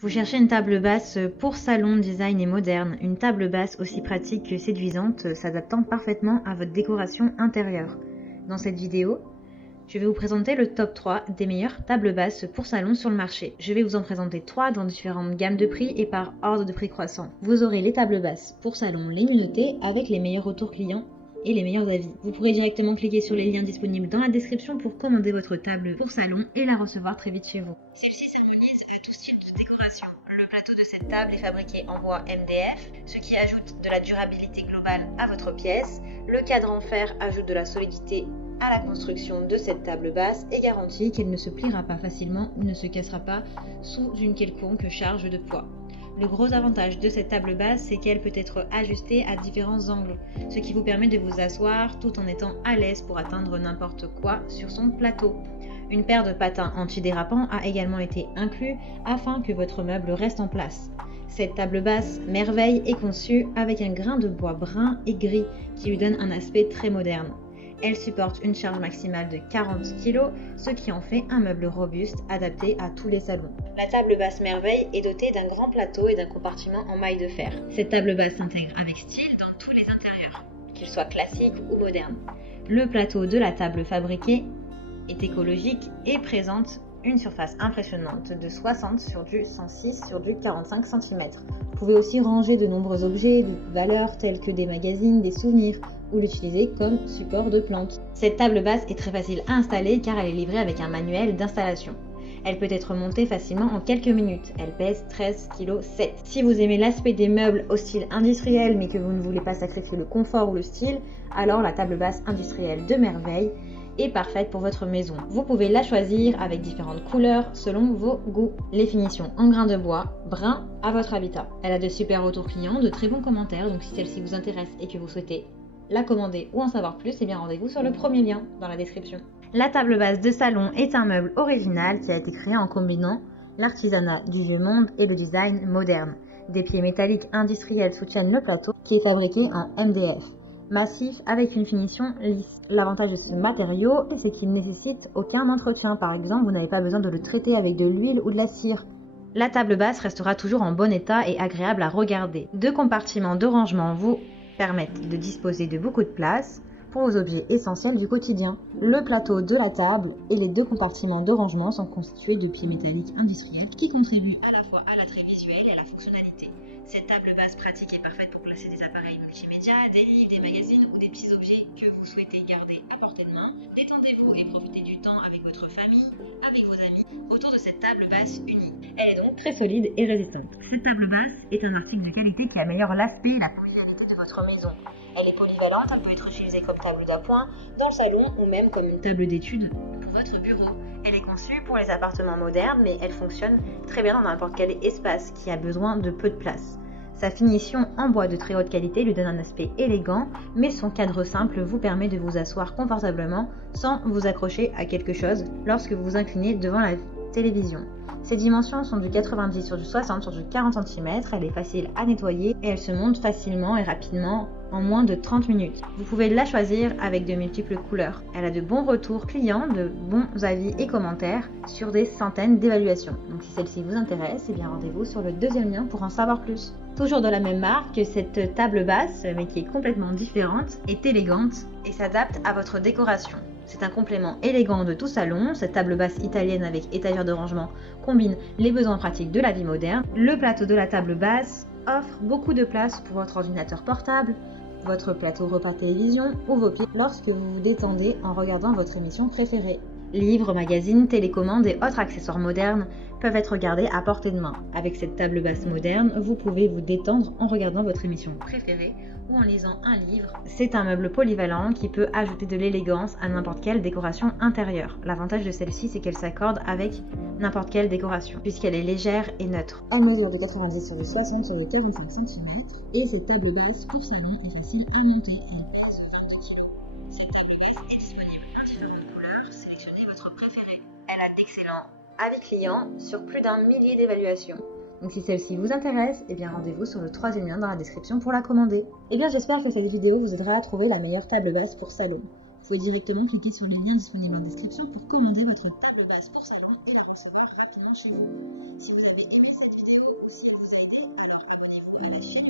Vous cherchez une table basse pour salon, design et moderne, une table basse aussi pratique que séduisante, s'adaptant parfaitement à votre décoration intérieure. Dans cette vidéo, je vais vous présenter le top 3 des meilleures tables basses pour salon sur le marché. Je vais vous en présenter 3 dans différentes gammes de prix et par ordre de prix croissant. Vous aurez les tables basses pour salon les mieux notées avec les meilleurs retours clients et les meilleurs avis. Vous pourrez directement cliquer sur les liens disponibles dans la description pour commander votre table pour salon et la recevoir très vite chez vous. Celle-ci s'harmonise à tout style de décoration. Le plateau de cette table est fabriqué en bois MDF, ce qui ajoute de la durabilité globale à votre pièce. Le cadre en fer ajoute de la solidité à la construction de cette table basse et garantit qu'elle ne se pliera pas facilement ou ne se cassera pas sous une quelconque charge de poids. Le gros avantage de cette table basse, c'est qu'elle peut être ajustée à différents angles, ce qui vous permet de vous asseoir tout en étant à l'aise pour atteindre n'importe quoi sur son plateau. Une paire de patins antidérapants a également été inclus afin que votre meuble reste en place. Cette table basse merveille est conçue avec un grain de bois brun et gris qui lui donne un aspect très moderne. Elle supporte une charge maximale de 40 kg, ce qui en fait un meuble robuste adapté à tous les salons. La table basse merveille est dotée d'un grand plateau et d'un compartiment en maille de fer. Cette table basse s'intègre avec style dans tous les intérieurs, qu'ils soient classiques ou modernes. Le plateau de la table fabriquée est écologique et présente une surface impressionnante de 60 sur du 106 sur du 45 cm. Vous pouvez aussi ranger de nombreux objets de valeur tels que des magazines, des souvenirs ou l'utiliser comme support de plantes. Cette table basse est très facile à installer car elle est livrée avec un manuel d'installation. Elle peut être montée facilement en quelques minutes. Elle pèse 13,7 kg. Si vous aimez l'aspect des meubles au style industriel mais que vous ne voulez pas sacrifier le confort ou le style, alors la table basse industrielle de Merveille est parfaite pour votre maison. Vous pouvez la choisir avec différentes couleurs selon vos goûts. Les finitions en grain de bois, brun à votre habitat. Elle a de super retours clients, de très bons commentaires, donc si celle-ci vous intéresse et que vous souhaitez la commander ou en savoir plus, eh bien rendez-vous sur le premier lien dans la description. La table basse de salon est un meuble original qui a été créé en combinant l'artisanat du vieux monde et le design moderne. Des pieds métalliques industriels soutiennent le plateau qui est fabriqué en MDF. Massif avec une finition lisse. L'avantage de ce matériau, c'est qu'il ne nécessite aucun entretien. Par exemple, vous n'avez pas besoin de le traiter avec de l'huile ou de la cire. La table basse restera toujours en bon état et agréable à regarder. 2 compartiments de rangement vous permettent de disposer de beaucoup de place pour vos objets essentiels du quotidien. Le plateau de la table et les 2 compartiments de rangement sont constitués de pieds métalliques industriels qui contribuent à la fois à l'attrait visuel et à la fonctionnalité. Cette table basse pratique est parfaite pour placer des appareils multimédia, des livres, des magazines ou des petits objets que vous souhaitez garder à portée de main. Détendez-vous et profitez du temps avec votre famille, avec vos amis, autour de cette table basse unique. Elle est donc très solide et résistante. Cette table basse est un article de qualité qui améliore l'aspect et la convivialité de votre maison. Elle est polyvalente, elle peut être utilisée comme table d'appoint dans le salon ou même comme une table d'études pour votre bureau. Elle est conçue pour les appartements modernes, mais elle fonctionne très bien dans n'importe quel espace qui a besoin de peu de place. Sa finition en bois de très haute qualité lui donne un aspect élégant, mais son cadre simple vous permet de vous asseoir confortablement sans vous accrocher à quelque chose lorsque vous vous inclinez devant la télévision. Ses dimensions sont du 90 sur du 60 sur du 40 cm, elle est facile à nettoyer et elle se monte facilement et rapidement en moins de 30 minutes. Vous pouvez la choisir avec de multiples couleurs. Elle a de bons retours clients, de bons avis et commentaires sur des centaines d'évaluations. Donc si celle-ci vous intéresse, eh bien rendez-vous sur le deuxième lien pour en savoir plus. Toujours de la même marque, cette table basse, mais qui est complètement différente, est élégante et s'adapte à votre décoration. C'est un complément élégant de tout salon. Cette table basse italienne avec étagère de rangement combine les besoins pratiques de la vie moderne. Le plateau de la table basse offre beaucoup de place pour votre ordinateur portable, votre plateau repas télévision ou vos pieds lorsque vous vous détendez en regardant votre émission préférée. Livres, magazines, télécommandes et autres accessoires modernes peuvent être gardés à portée de main. Avec cette table basse moderne, vous pouvez vous détendre en regardant votre émission préférée ou en lisant un livre. C'est un meuble polyvalent qui peut ajouter de l'élégance à n'importe quelle décoration intérieure. L'avantage de celle-ci, c'est qu'elle s'accorde avec n'importe quelle décoration, puisqu'elle est légère et neutre. À mesure de 90 sur 60 sur 45 cm, et cette table basse pour salon est facile à monter. Elle pèse 20 kg. Cette table basse est disponible en différentes couleurs. Sélectionnez votre préféré. Elle a d'excellents avis clients sur plus d'1 millier d'évaluations. Donc si celle-ci vous intéresse, eh bien rendez-vous sur le 3e lien dans la description pour la commander. Eh bien j'espère que cette vidéo vous aidera à trouver la meilleure table basse pour salon. Vous pouvez directement cliquer sur les liens disponibles en description pour commander votre table basse pour salon et la recevoir rapidement chez vous. Si vous avez aimé cette vidéo, avec